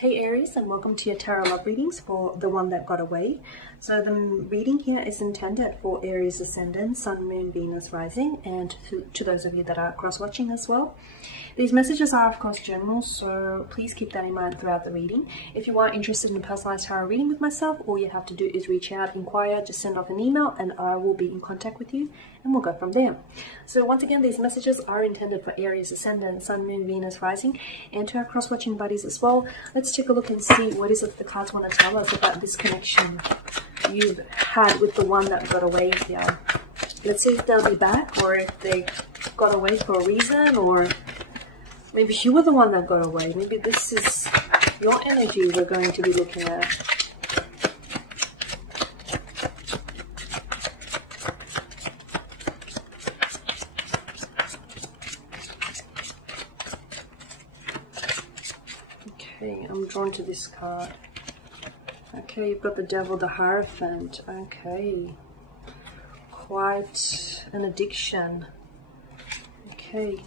Hey Aries, and welcome to your tarot love readings for the one that got away. So the reading here is intended for Aries ascendant, Sun, Moon, Venus rising, and to those of you that are cross-watching as well. These messages are of course general, so please keep that in mind throughout the reading. If you are interested in a personalized tarot reading with myself, all you have to do is reach out, inquire, just send off an email, and I will be in contact with you, and we'll go from there. So once again, these messages are intended for Aries ascendant, Sun, Moon, Venus rising, and to our cross-watching buddies as well. Let's take a look and see what is it the cards want to tell us about this connection you've had with the one that got away here. Let's see if they'll be back, or if they got away for a reason, or maybe you were the one that got away. Maybe this is your energy we're going to be looking at. Okay, I'm drawn to this card. Okay, you've got the Devil, the Hierophant. Okay, quite an addiction. Okay.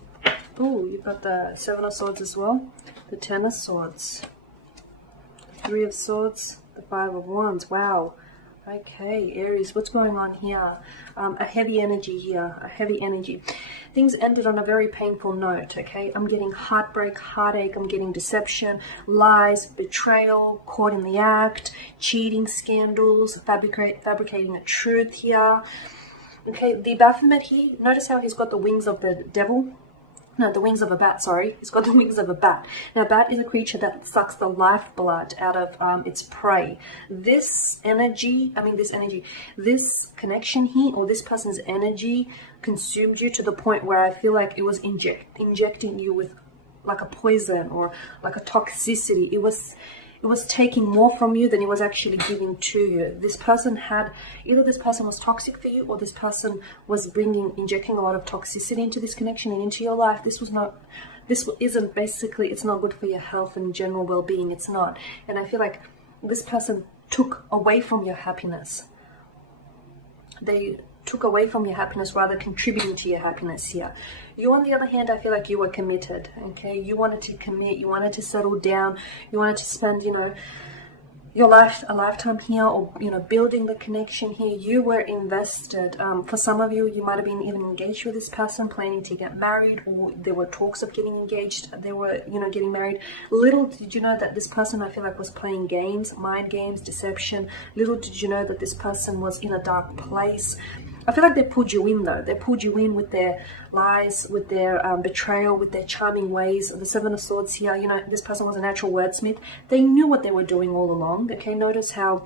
Oh, you've got the Seven of Swords as well, the Ten of Swords, the Three of Swords, the Five of Wands. Wow. Okay, Aries, what's going on here? A heavy energy here, a heavy energy. Things ended on a very painful note, okay? I'm getting heartbreak, heartache, I'm getting deception, lies, betrayal, caught in the act, cheating, scandals, fabricating a truth here. Okay, the Baphomet here, notice how he's got the wings of the devil? No, the wings of a bat, sorry. He's got the wings of a bat. Now, a bat is a creature that sucks the lifeblood out of its prey. This connection here, or this person's energy, consumed you to the point where I feel like it was injecting you with like a poison or like a toxicity. It was taking more from you than it was actually giving to you. This person either this person was toxic for you, or this person was injecting a lot of toxicity into this connection and into your life. It's not good for your health and general well-being. It's not. And I feel like this person took away from your happiness. They took away from your happiness rather contributing to your happiness here. You, on the other hand, I feel like you were committed, okay? You wanted to commit, you wanted to settle down, you wanted to spend, your a lifetime here, or, building the connection here. You were invested. For some of you, you might have been even engaged with this person, planning to get married, or there were talks of getting engaged. They were, getting married. Little did you know that this person, I feel like, was playing games, mind games, deception. Little did you know that this person was in a dark place. I feel like they pulled you in, though. They pulled you in with their lies, with their betrayal, with their charming ways. The Seven of Swords here, this person was a natural wordsmith. They knew what they were doing all along. Okay, notice how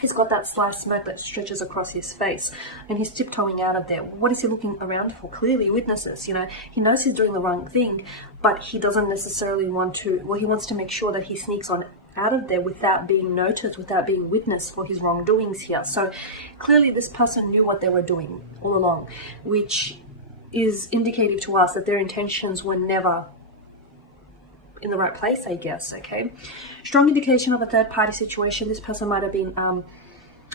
he's got that sly smirk that stretches across his face, and he's tiptoeing out of there. What is he looking around for? Clearly witnesses. He knows he's doing the wrong thing, but he doesn't necessarily want to. Well, he wants to make sure that he sneaks on out of there without being noticed, without being witnessed for his wrongdoings here. So clearly this person knew what they were doing all along, which is indicative to us that their intentions were never in the right place, I guess. Okay, strong indication of a third party situation. This person might have been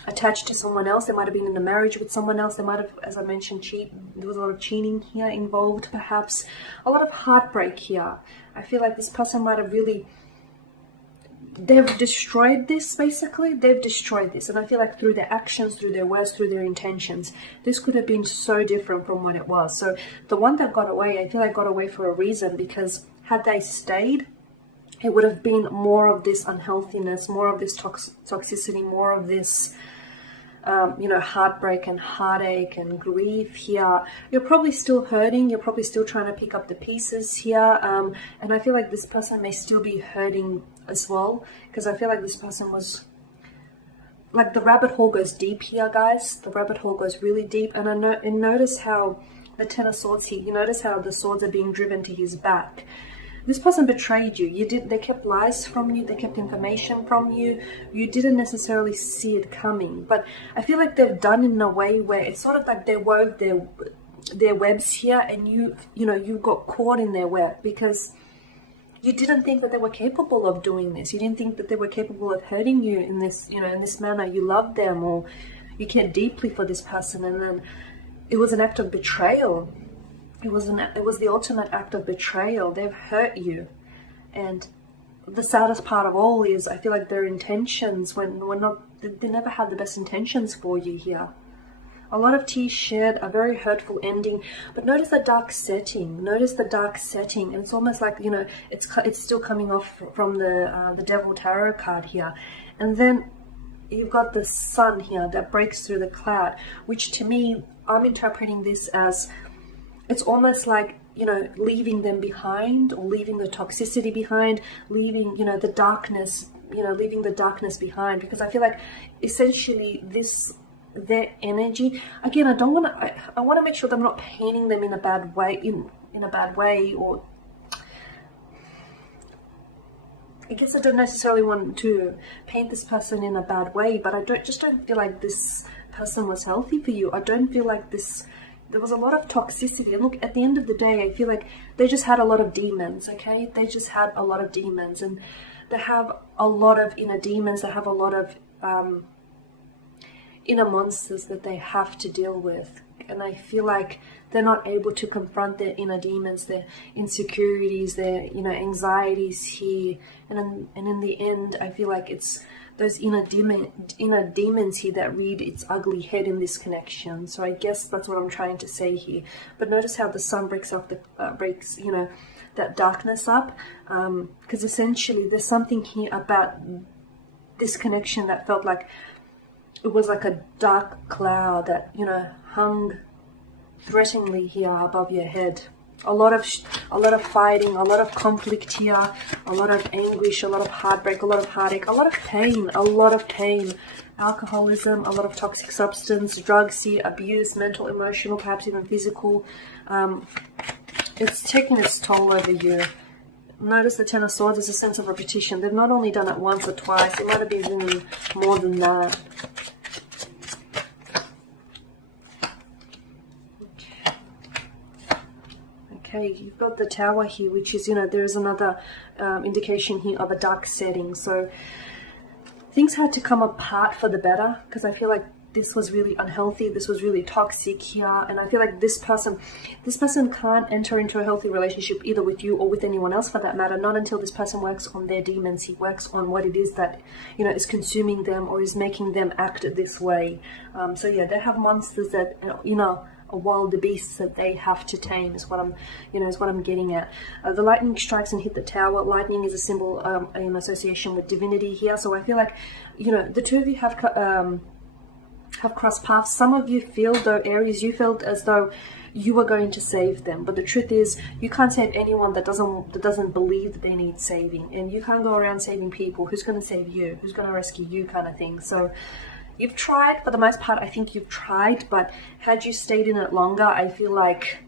attached to someone else. They might have been in a marriage with someone else. They might have, as I mentioned, there was a lot of cheating here involved, perhaps a lot of heartbreak here. I feel like this person might have really, they've destroyed this, basically. They've destroyed this. And I feel like through their actions, through their words, through their intentions, this could have been so different from what it was. So the one that got away, I feel like got away for a reason, because had they stayed, it would have been more of this unhealthiness, more of this toxicity, more of this, heartbreak and heartache and grief here. You're probably still hurting. You're probably still trying to pick up the pieces here. And I feel like this person may still be hurting as well, because I feel like this person was, like, the rabbit hole goes deep here, guys. The rabbit hole goes really deep. And notice how the Ten of Swords here, you notice how the swords are being driven to his back. This person betrayed you. They kept lies from you. They kept information from you. You didn't necessarily see it coming. But I feel like they've done it in a way where it's sort of like they wove their webs here, and you got caught in their web, because you didn't think that they were capable of doing this. You didn't think that they were capable of hurting you in this, in this manner. You loved them, or you cared deeply for this person, and then it was an act of betrayal. It was the ultimate act of betrayal. They've hurt you, and the saddest part of all is I feel like their intentions, they never had the best intentions for you here. A lot of tears shed, a very hurtful ending, but notice the dark setting. Notice the dark setting, and it's almost like, you know, it's still coming off from the Devil Tarot card here. And then you've got the sun here that breaks through the cloud, which to me, I'm interpreting this as, it's almost like, you know, leaving them behind, or leaving the toxicity behind, leaving, you know, the darkness, you know, leaving the darkness behind, because I feel like essentially their energy, again, I want to make sure that I'm not painting them in a bad way, in a bad way, or I guess I don't necessarily want to paint this person in a bad way, but I just don't feel like this person was healthy for you. I don't feel like there was a lot of toxicity. And look, at the end of the day, I feel like they just had a lot of demons, okay? They just had a lot of demons, and they have a lot of inner demons. They have a lot of inner monsters that they have to deal with. And I feel like they're not able to confront their inner demons, their insecurities, their, you know, anxieties here. And in the end, I feel like it's those inner demons here that read its ugly head in this connection. So I guess that's what I'm trying to say here. But notice how the sun breaks you know, that darkness up, because essentially there's something here about this connection that felt like it was like a dark cloud that, you know, hung threateningly here above your head. A lot of fighting, a lot of conflict here, a lot of anguish, a lot of heartbreak, a lot of heartache, a lot of pain, alcoholism, a lot of toxic substance, drugs here, abuse, mental, emotional, perhaps even physical. It's taking its toll over you. Notice the Ten of Swords is a sense of repetition. They've not only done it once or twice, it might have been doing more than that. Okay, you've got the Tower here, which is, you know, there's another indication here of a dark setting. So things had to come apart for the better, because I feel like this was really unhealthy, this was really toxic here, and I feel like this person can't enter into a healthy relationship either with you or with anyone else for that matter, not until this person works on their demons. He works on what it is that, you know, is consuming them or is making them act this way. So yeah, they have monsters that, you know, wild beasts that they have to tame, is what I'm getting at. The lightning strikes and hit the tower. Lightning is a symbol in association with divinity here. So I feel like, you know, the two of you have crossed paths. Some of you feel, though, Aries, you felt as though you were going to save them, but the truth is you can't save anyone that doesn't believe that they need saving, and you can't go around saving people. Who's going to save you? Who's going to rescue you, kind of thing. So you've tried, for the most part. I think you've tried, but had you stayed in it longer, I feel like,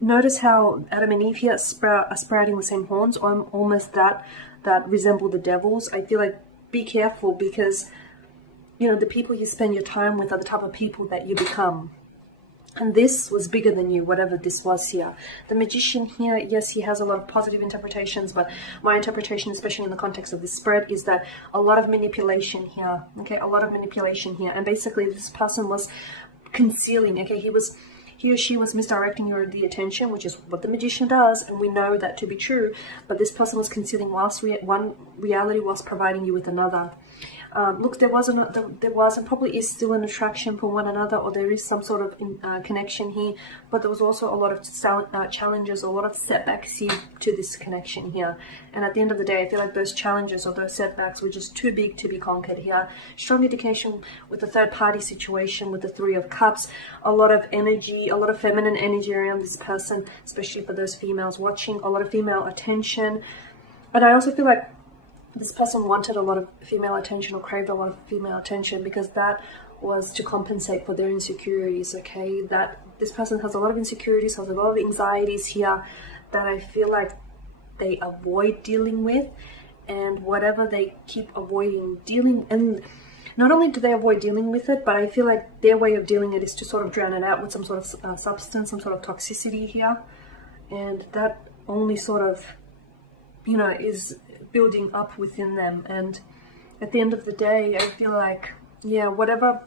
notice how Adam and Eve here are sprouting the same horns, or almost that resemble the devils. I feel like, be careful, because, you know, the people you spend your time with are the type of people that you become. And this was bigger than you, whatever this was here. The Magician here, yes, he has a lot of positive interpretations, but my interpretation, especially in the context of this spread, is that a lot of manipulation here, okay, a lot of manipulation here. And basically this person was concealing, okay, he or she was misdirecting the attention, which is what the Magician does, and we know that to be true, but this person was concealing one reality whilst providing you with another. Look, there was and probably is still an attraction for one another, or there is some sort of connection here, but there was also a lot of challenges, a lot of setbacks here to this connection here. And at the end of the day, I feel like those challenges or those setbacks were just too big to be conquered here. Strong indication with the third party situation, with the Three of Cups, a lot of energy, a lot of feminine energy around this person, especially for those females watching, a lot of female attention. And I also feel like this person wanted a lot of female attention, or craved a lot of female attention, because that was to compensate for their insecurities, okay? That this person has a lot of insecurities, has a lot of anxieties here that I feel like they avoid dealing with, and whatever they keep avoiding dealing, and not only do they avoid dealing with it, but I feel like their way of dealing it is to sort of drown it out with some sort of substance, some sort of toxicity here, and that only sort of, you know, is building up within them. And at the end of the day, I feel like, yeah, whatever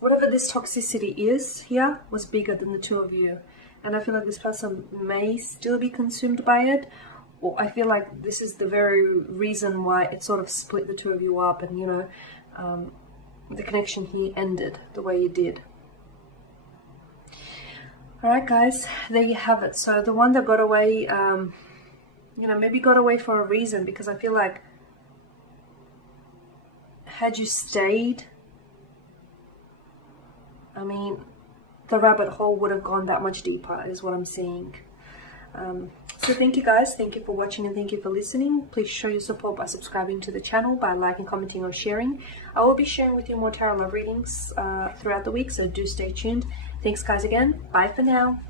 this toxicity is here was bigger than the two of you, and I feel like this person may still be consumed by it, or I feel like this is the very reason why it sort of split the two of you up, and you know, the connection here ended the way it did. Alright guys, there you have it. So the one that got away, you know, maybe got away for a reason, because I feel like had you stayed, I mean, the rabbit hole would have gone that much deeper is what I'm seeing. So thank you guys, thank you for watching and thank you for listening. Please show your support by subscribing to the channel, by liking, commenting or sharing. I will be sharing with you more tarot love readings throughout the week, so do stay tuned. Thanks guys again, bye for now.